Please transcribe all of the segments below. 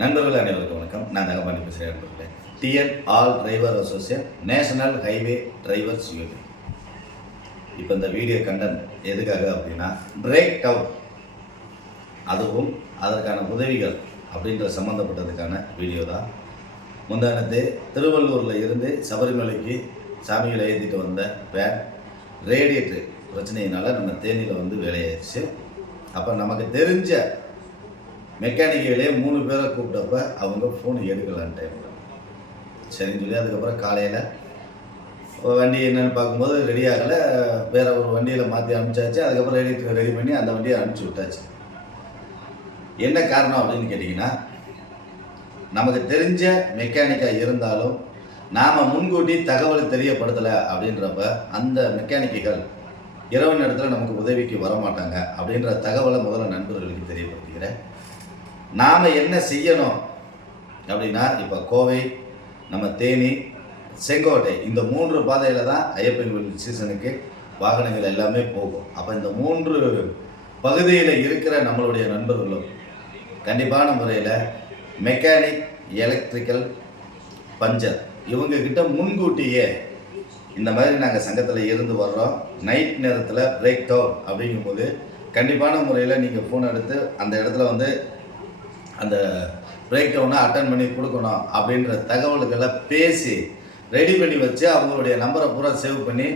நண்பர்கள் அனைவருக்கும் வணக்கம். நான் தங்கப்பாண்டி பேசுகிறேன். நண்பர்களே, TN all driver associate national highway drivers union. இப்போ இந்த வீடியோ கண்டென்ட் எதுக்காக அப்படின்னா, பிரேக் டவுன் அதுவும் அதற்கான உதவிகள் அப்படின்ற சம்மந்தப்பட்டதுக்கான வீடியோ தான். முந்தானத்து திருவள்ளூரில் இருந்து சபரிமலைக்கு சாமிகளை ஏற்றிட்டு வந்த வேன் ரேடியேட்டர் பிரச்சனையினால் நம்ம தேனியில் வந்து வேலையாயிடுச்சு. அப்போ நமக்கு தெரிஞ்ச மெக்கானிக்கலே 3 பேரை கூப்பிட்டப்ப அவங்க ஃபோன் எடுக்கலான்னு டைமில் சரின்னு சொல்லி அதுக்கப்புறம் காலையில் வண்டி என்னென்னு பார்க்கும்போது ரெடி ஆகலை. வேறு ஒரு வண்டியில் மாற்றி அனுப்பிச்சாச்சு. அதுக்கப்புறம் ரேடியேட்டர் ரெடி பண்ணி அந்த வண்டியை அனுப்பிச்சி விட்டாச்சு. என்ன காரணம் அப்படின்னு கேட்டிங்கன்னா, நமக்கு தெரிஞ்ச மெக்கானிக்காக இருந்தாலும் நாம் முன்கூட்டி தகவல் தெரியப்படுத்தலை அப்படின்றப்ப அந்த மெக்கானிக்குகள் இரவு நேரத்தில் நமக்கு உதவிக்கு வரமாட்டாங்க அப்படின்ற தகவலை முதல்ல நண்பர்களுக்கு தெரியப்படுத்துகிறேன். நாம் என்ன செய்யணும் அப்படின்னா, இப்போ கோவை, நம்ம தேனி, செங்கோட்டை இந்த 3 பாதையில் தான் ஐயப்பன் கோவில் சீசனுக்கு வாகனங்கள் எல்லாமே போகும். அப்போ இந்த 3 பகுதியில் இருக்கிற நம்மளுடைய நண்பர்களும் கண்டிப்பான முறையில் மெக்கானிக், எலக்ட்ரிக்கல், பஞ்சர் இவங்கக்கிட்ட முன்கூட்டியே இந்த மாதிரி நாங்கள் சங்கத்தில் இருந்து வர்றோம், நைட் நேரத்தில் பிரேக் டவுன் அப்படிங்கும்போது கண்டிப்பான முறையில் நீங்கள் ஃபோன் எடுத்து அந்த இடத்துல வந்து அந்த பிரேக் டவுனை அட்டன் பண்ணி கொடுக்கணும் அப்படின்ற தகவல்களை பேசி ரெடி பண்ணி வச்சு அவங்களுடைய நம்பரை பூரா சேவ் பண்ணி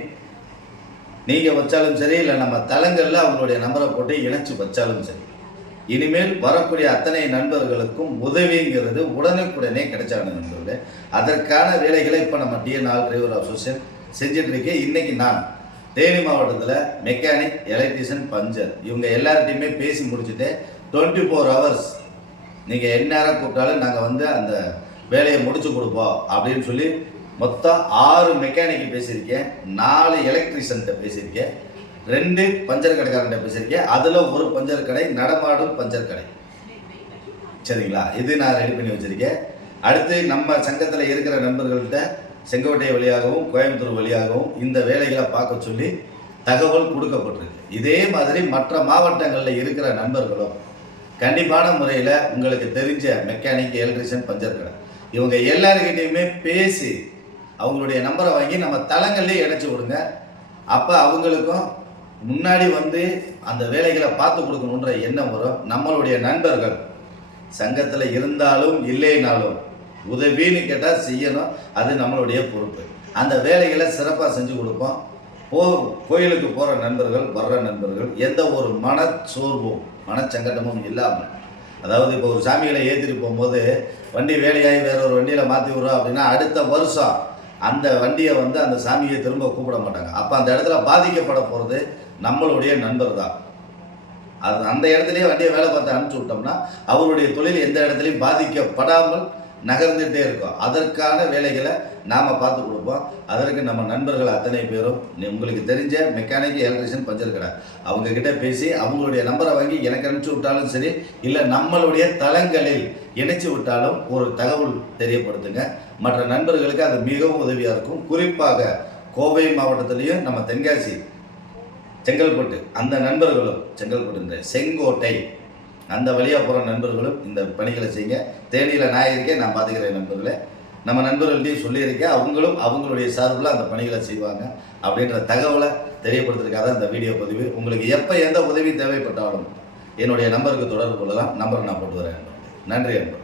நீங்கள் வச்சாலும் சரி, இல்லை நம்ம தளங்களில் அவங்களுடைய நம்பரை போட்டு இணைச்சி வச்சாலும் சரி, இனிமேல் வரக்கூடிய அத்தனை நண்பர்களுக்கும் உதவிங்கிறது உடனுக்குடனே கிடைச்சாங்க நண்பர்களே. அதற்கான வேலைகளை இப்போ நம்ம டிஎன் ஆல் டிரைவர் அசோசியேஷன் செஞ்சிட்ருக்கேன். இன்றைக்கி நான் தேனி மாவட்டத்தில் மெக்கானிக், எலக்ட்ரிஷியன், பஞ்சர் இவங்க எல்லார்ட்டையுமே பேசி முடிச்சுட்டு 24 hours நீங்கள் எந்நேரம் கூப்பிட்டாலும் நாங்கள் வந்து அந்த வேலையை முடிச்சு கொடுப்போம் அப்படின்னு சொல்லி மொத்தம் 6 மெக்கானிக்கு பேசியிருக்கேன், 4 எலக்ட்ரிஷியன்கிட்ட பேசியிருக்கேன், 2 பஞ்சர் கடைக்காரன்கிட்ட பேசியிருக்கேன். அதில் ஒரு பஞ்சர் கடை நடமாடும் பஞ்சர் கடை. சரிங்களா? இது நான் ரெடி பண்ணி வச்சுருக்கேன். அடுத்து நம்ம சங்கத்தில் இருக்கிற நண்பர்கள்ட்ட செங்கோட்டை வழியாகவும் கோயம்புத்தூர் வழியாகவும் இந்த வேலைகளை பார்க்க சொல்லி தகவல் கொடுக்கப்பட்டிருக்கு. இதே மாதிரி மற்ற மாவட்டங்களில் இருக்கிற நண்பர்களும் கண்டிப்பான முறையில் உங்களுக்கு தெரிஞ்ச மெக்கானிக், எலக்ட்ரிஷியன், பஞ்சர் கடை இவங்க எல்லாருக்கிட்டையுமே பேசி அவங்களுடைய நம்பரை வாங்கி நம்ம தளங்கள்லேயே இணைச்சி விடுங்க. அப்போ அவங்களுக்கும் முன்னாடி வந்து அந்த வேலைகளை பார்த்து கொடுக்கணுன்ற எண்ணம் வரும். நம்மளுடைய நண்பர்கள் சங்கத்தில் இருந்தாலும் இல்லைனாலும் உதவின்னு கேட்டால் செய்யணும், அது நம்மளுடைய பொறுப்பு. அந்த வேலைகளை சிறப்பாக செஞ்சு கொடுப்போம். கோயிலுக்கு போகிற நண்பர்கள், வர்ற நண்பர்கள் எந்த ஒரு மனச்சோர்வும் மனச்சங்கடமும் இல்லாமல், அதாவது இப்போ ஒரு சாமிகளை ஏற்றிட்டு போகும்போது வண்டி வேலையாகி வேற ஒரு வண்டியில் மாற்றி விட்றோம் அப்படின்னா அடுத்த வருஷம் அந்த வண்டியை வந்து அந்த சாமியை திரும்ப கூப்பிட மாட்டாங்க. அப்போ அந்த இடத்துல பாதிக்கப்பட போகிறது நம்மளுடைய நண்பர் தான். அது அந்த இடத்துலையே வண்டியை வேலை பார்த்து அனுப்பிச்சி விட்டோம்னா அவருடைய தொழில் எந்த இடத்துலையும் பாதிக்கப்படாமல் நகர்ந்துகிட்டே இருக்கும். அதற்கான வேலைகளை நாம் பார்த்து கொடுப்போம். அதற்கு நம்ம நண்பர்கள் அத்தனை பேரும் உங்களுக்கு தெரிஞ்ச மெக்கானிக், எலக்ட்ரிஷியன், பஞ்சர் கடை அவங்கக்கிட்ட பேசி அவங்களுடைய நம்பரை வாங்கி எனக்கு அனுப்பிச்சி விட்டாலும் சரி, இல்லை நம்மளுடைய தளங்களில் இணைச்சி விட்டாலும் ஒரு தகவல் தெரியப்படுத்துங்க. மற்ற நண்பர்களுக்கு அது மிகவும் உதவியாக இருக்கும். குறிப்பாக கோவை மாவட்டத்திலையும் நம்ம தென்காசி, செங்கல்பட்டு அந்த நண்பர்களும், செங்கல்பட்டு இந்த செங்கோட்டை அந்த வழியாக போகிற நண்பர்களும் இந்த பணிகளை செய்யுங்க. தேனியில் நான் இருக்கேன், நான் பார்த்துக்கிறேன் நண்பர்களே. நம்ம நண்பர்கள்ட்டையும் சொல்லியிருக்கேன், அவங்களும் அவங்களுடைய சார்பில் அந்த பணிகளை செய்வாங்க அப்படின்ற தகவலை தெரியப்படுத்துறதுக்காக இந்த வீடியோ பதிவு. உங்களுக்கு எப்போ எந்த உதவி தேவைப்பட்டாலும் என்னுடைய நம்பருக்கு தொடர்பு கொள்ளலாம். நம்பரை நான் போட்டு வரேன். நன்றி நண்பர்.